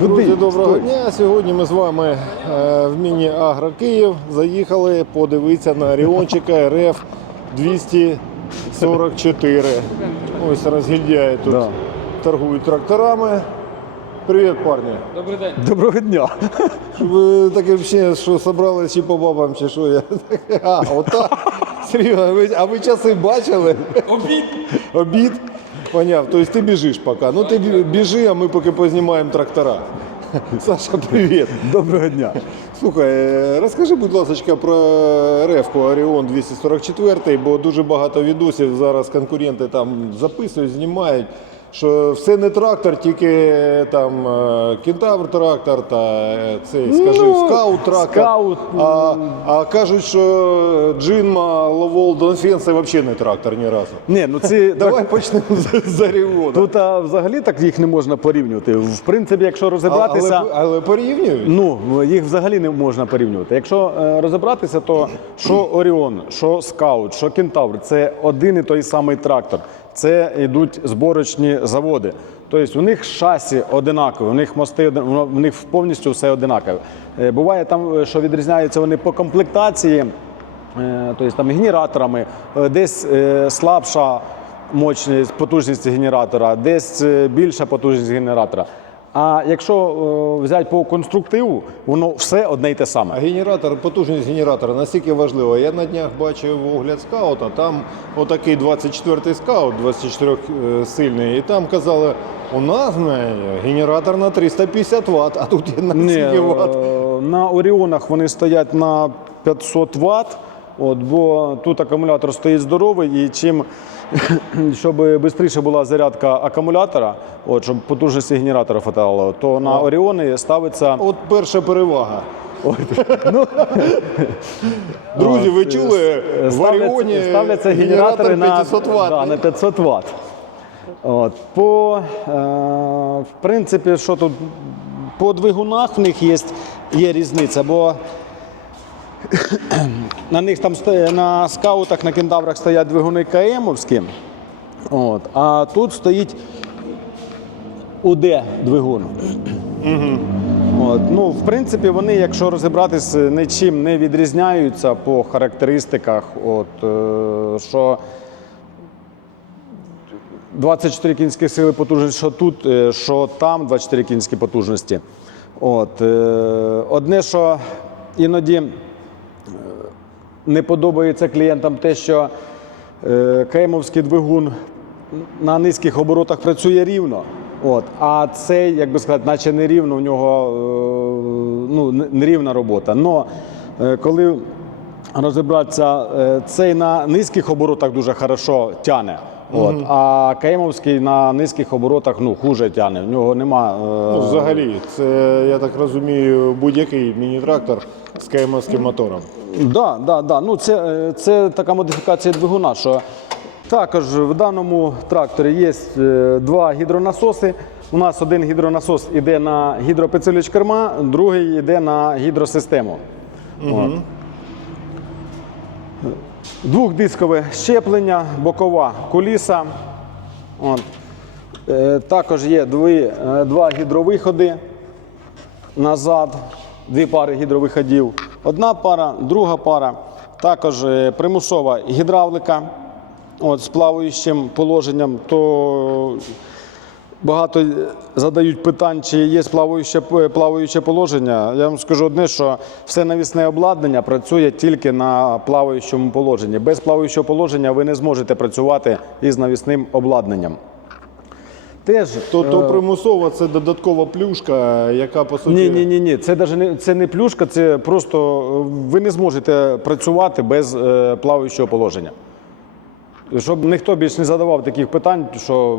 Друзі, доброго дня. Сьогодні ми з вами е, в міні-Агро Київ заїхали подивитися на Оріончика РФ 244. Ось розгільдяї тут Да. торгують тракторами. Привіт, парні. Добрий день. Доброго дня. Ви таке взагалі, що собрались чи по бабам, чи що я? А, отак. Серйозно, а ви часи бачили? Обід. Обід? Поняв. Тобто ти біжиш поки. Ну ти біжи, а ми поки познімаємо трактора. Саша, привіт. Доброго дня. Слухай, е, розкажи, будь ласка, про ревку Оріон 244, бо дуже багато відосів зараз конкуренти там записують, знімають. Що все не трактор, тільки е, там е, кентавр трактор та е, цей, скажи, Ну, скаут трактор. скаут, А, а кажуть, що Джинма, Ловол, Донфен це взагалі не трактор ні разу. Ні, ну ці Давай почнемо з, з Оріона. тут а, взагалі так їх не можна порівнювати. В принципі, якщо А- розібратися, але, але порівнюють. ну їх взагалі не можна порівнювати. Якщо е, розібратися, то що Оріон, що Скаут, що Кентавр це один і той самий трактор. Це йдуть зборочні заводи. Тобто у них шасі одинакові, у них мости в них повністю все одинакове. Е, Буває там, е, що відрізняються вони по комплектації, е, тобто там генераторами, десь слабша мощність, потужність генератора, десь більша потужність генератора. А якщо е, взяти по конструктиву, воно все одне й те А саме. генератор, потужність генератора настільки важлива. Я на днях бачив огляд скаута, там отакий 24-й скаут, 24 е, сильний, і там казали, у нас генератор на 350 Вт, а тут є на Ні, скільки Вт. е, на Оріонах вони стоять на 500 Вт, от, бо тут акумулятор стоїть здоровий і чим, щоб швидше була зарядка акумулятора, от, щоб потужності генератора хватало, то на Оріони ставиться От перша перевага. ну, Друзі, ви чули? е, В Оріоні ставляться генератор генератори на 500 Вт. Да, на 500 Вт. От, по, е, в принципі, що тут по двигунах в них є, є різниця, бо на них там на скаутах, на кентаврах стоять двигуни КМовські. От, а тут стоїть УД двигун. От, ну, в принципі, вони, якщо розібратись, нічим не відрізняються по характеристиках. От, е, що 24 кінські сили потужності, що тут, е, що там 24 кінські потужності. От, е, одне, що іноді не подобається клієнтам те, що е, КМовський двигун на низьких оборотах працює рівно. От, а цей, як би сказати, наче не рівно, у нього е, ну, не- нерівна робота. Но е, коли розібратися, цей на низьких оборотах дуже хорошо тяне. От, а Кеймовський на низьких оборотах ну, хуже тяне. В нього нема. е, Ну, взагалі, це, я так розумію, будь-який міні-трактор з КМовським мотором. Да, да, да. Ну, це, е, це така модифікація двигуна, що також в даному тракторі є е, два гідронасоси. У нас один гідронасос йде на гідропідсилювач керма, другий йде на гідросистему. От. Двохдискове щеплення, бокова куліса. От. Е, Також є дві, е, два гідровиходи назад, дві пари гідровиходів. Одна пара, друга пара. Також е, примусова гідравлика от, з плаваючим положенням. То багато задають питань, чи є плаваюче, плаваюче положення. Я вам скажу одне, що все навісне обладнання працює тільки на плаваючому положенні. Без плаваючого положення ви не зможете працювати із навісним обладнанням. Теж То, то примусово це додаткова плюшка, яка по суті. Ні, ні, ні, ні. Це даже не це не плюшка, це просто е, ви не зможете працювати без е, плаваючого положення. Щоб ніхто більш не задавав таких питань, що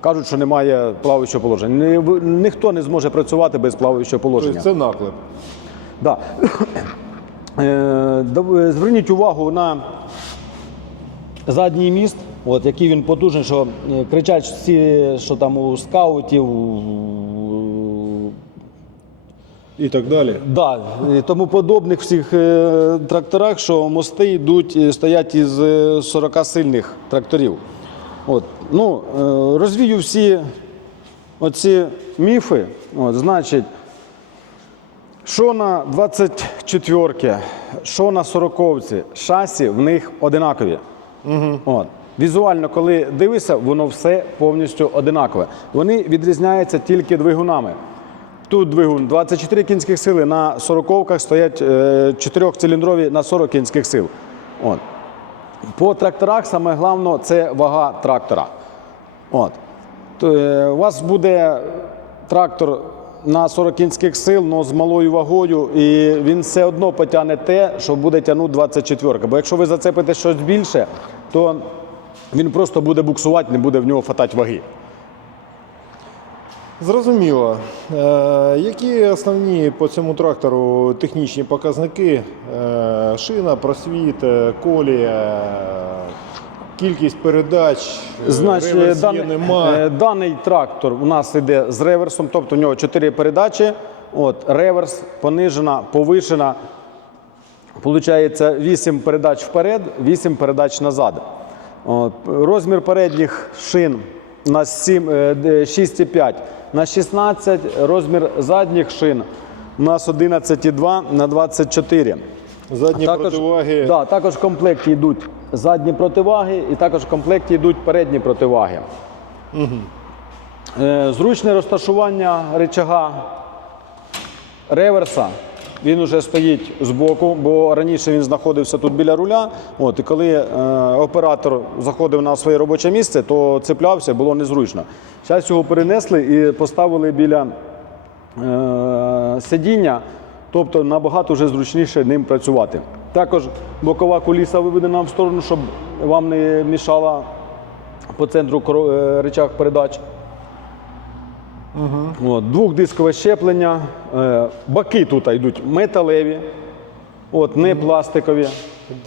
кажуть, що немає плаваючого положення. Ні, ви- ніхто не зможе працювати без плаваючого положення. Тобто це наклеп. Да. Е, дав- Зверніть увагу на задній міст, от, який він потужний, що е, кричать всі, що там у скаутів, І так далі. Да, і тому подобних всіх е, тракторах, що мости йдуть, е, стоять із е, 40 сильних тракторів. От. Ну, розвію всі оці міфи, от, значить, що на 24-ки, що на 40-ці, шасі в них одинакові. Угу. От. Візуально, коли дивишся, воно все повністю одинакове. Вони відрізняються тільки двигунами. Тут двигун 24 кінських сили, на 40-ках стоять 4-циліндрові на 40 кінських сил. От. По тракторах саме головне це вага трактора. От. То, е, у вас буде трактор на 40 кінських сил, але з малою вагою, і він все одно потягне те, що буде тягнути 24. Бо якщо ви зацепите щось більше, то він просто буде буксувати, не буде в нього фатати ваги. Зрозуміло. Е, які основні по цьому трактору технічні показники? Е, шина, просвіт, е, колія, кількість передач, е, Значить, реверс є, даний, нема. е, даний трактор у нас йде з реверсом, тобто у нього 4 передачі. От, реверс, понижена, повишена. Получається 8 передач вперед, 8 передач назад. От, розмір передніх шин нас 7, е, 6,5 на 16, розмір задніх шин у нас 11,2 на 24. Задні противаги. Да, також в комплекті йдуть задні противаги, і також в комплекті йдуть передні противаги. Е, зручне розташування рычага реверса. Він уже стоїть збоку, бо раніше він знаходився тут біля руля. От, і коли е, оператор заходив на своє робоче місце, то цеплявся, було незручно. Зараз його перенесли і поставили біля е, сидіння, тобто набагато вже зручніше ним працювати. Також бокова куліса виведена в сторону, щоб вам не мішала по центру е, передач. От, двохдискове щеплення. Е, Баки тут йдуть металеві, от, не пластикові.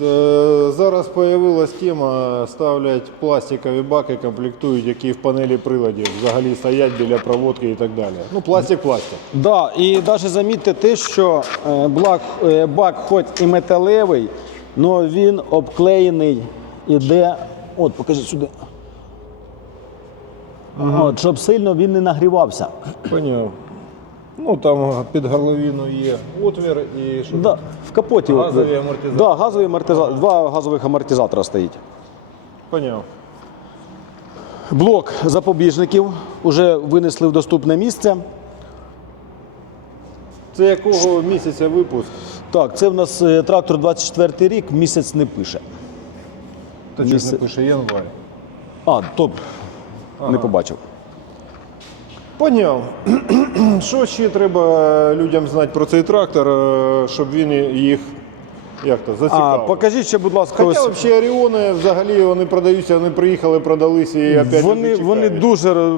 Е, Зараз з'явилась тема, ставлять пластикові баки, комплектують, які в панелі приладів взагалі стоять біля проводки і так далі. Ну, пластик, пластик. Да, і навіть замітьте те, що е, блак, е, бак хоч і металевий, але він обклеєний іде. От, покажи сюди. От, щоб сильно він не нагрівався. Поняв. Ну там під горловину є отвір і що Да, в капоті. от, Газові амортизатори. Да, газові амортизатори. Два газових амортизатора стоїть. Поняв. Блок запобіжників вже винесли в доступне місце. Це якого місяця випуск? Так, це в нас е, трактор 24 рік, місяць не пише. Та Місяць. щось напише январь. А, топ. Не побачив. Поняв. Що ще треба людям знати про цей трактор, е, щоб він їх як то А, покажіть ще, будь ласка, Хоча ось. взагалі Оріони взагалі вони продаються, вони приїхали, продалися і опять Вони, вони дуже е,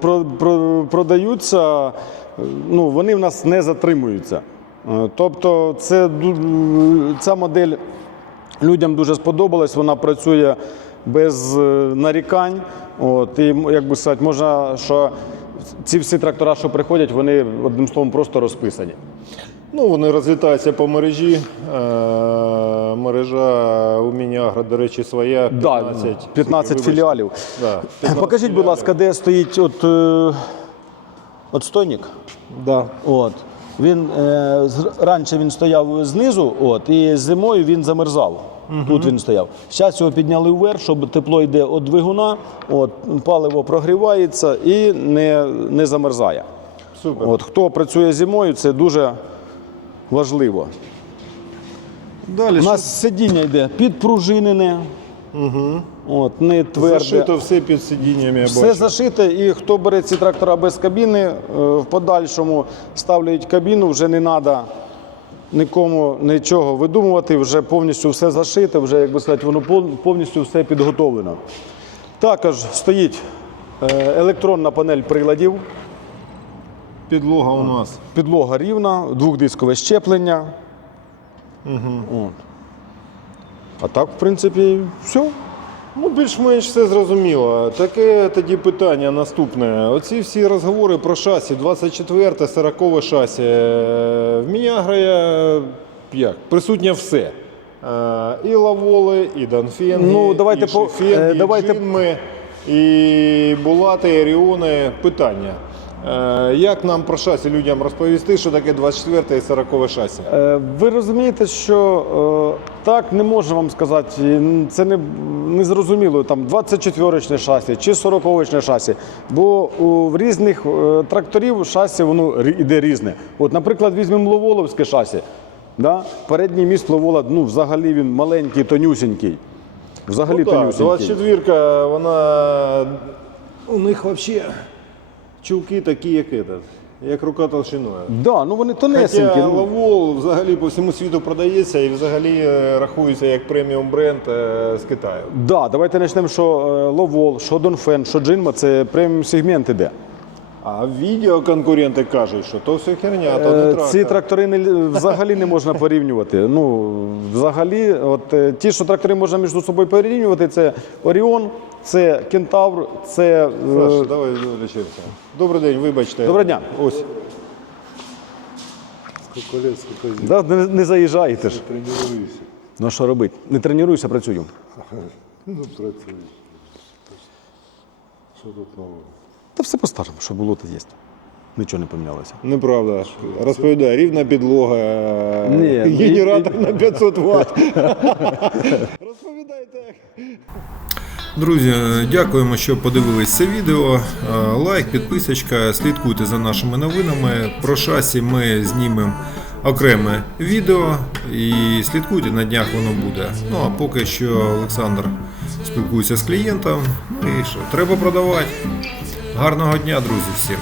про, про, продаються, е, ну, вони в нас не затримуються. Тобто це, ця модель людям дуже сподобалась, вона працює без е, нарікань. От, і, як би сказати, можна, що ці всі трактора, що приходять, вони одним словом просто розписані. Ну, вони розлітаються по мережі. Е, мережа у Мініагро, до речі, своя. 15, 15 філіалів. Да, 15 Покажіть, будь ласка, де стоїть от, е, отстойник? Да. От. Він раніше він стояв знизу, от, і зимою він замерзав. Тут він стояв. Зараз його підняли вверх, щоб тепло йде від двигуна, от, паливо прогрівається і не, не замерзає. Супер. От, хто працює зимою, це дуже важливо. Далі У нас сидіння йде підпружинене, угу. от, не тверде. зашито все під сидіннями. Я Все бачу. зашите, і хто бере ці трактора без кабіни, е, в подальшому ставлять кабіну, вже не треба нікому нічого видумувати, вже повністю все зашите, вже, як би сказати, воно повністю все підготовлено. Також стоїть е, електронна панель приладів, Підлога у нас. підлога рівна, двохдискове щеплення. Угу. От. А так, в принципі, все. Ну, більш-менш все зрозуміло. Таке тоді питання наступне. Оці всі розговори про шасі, 24 40 шасі. е, В Мінягро як, присутнє все. Е, І лаволи, і Донфенги, Ну, давайте і по- Шифенги, е, і давайте- Джинми, І Булати, і Оріони. Питання. Як нам про шасі людям розповісти, що таке 24 і 40 шасі? Ви розумієте, що так не можу вам сказати, це не, не зрозуміло, там 24-річне шасі чи 40-річне шасі. Бо у, в різних е, тракторів шасі воно іде різне. От, наприклад, візьмемо Ловоловське шасі. Да? Передній міст Ловола, ну, взагалі він маленький, тонюсінький. Взагалі Ну, тонюсінький. 24 вона. У них взагалі чулки такі, як этот, як рука толщиною. Да, ну вони тонесенькі. Хоча ну. Лавол взагалі по всьому світу продається і взагалі е, рахується як преміум бренд е, з Китаю. Да, давайте почнемо, що е, Ловол, що Донфен, що Джинма це преміум сегмент іде. А відео конкуренти кажуть, що то все херня, то не трактор. Ці трактори не, взагалі не можна порівнювати. Ну, взагалі, от ті, що трактори можна між собою порівнювати, це Оріон, це Кентавр, це. е, Саша, давай лечимося. Добрий день, вибачте. Доброго дня. Ось. Сколько зим. да, не, не заїжджаєте ж. Тренируюсь. Ну а що робити? Не тренуюся, працюю. Ну, працюю. Що тут нового? Та все по-старому, що було, то є. Нічого не помінялося. Неправда. Розповідає, рівна підлога, Ні, генератор на 500 Вт. Розповідайте. Друзі, дякуємо, що подивились це відео. Е, Лайк, підписочка, слідкуйте за нашими новинами. Про шасі ми знімемо окреме відео і слідкуйте, на днях воно буде. Ну а поки що Олександр спілкується з клієнтом. Ну і що, треба продавати. Гарного дня, друзі, всім!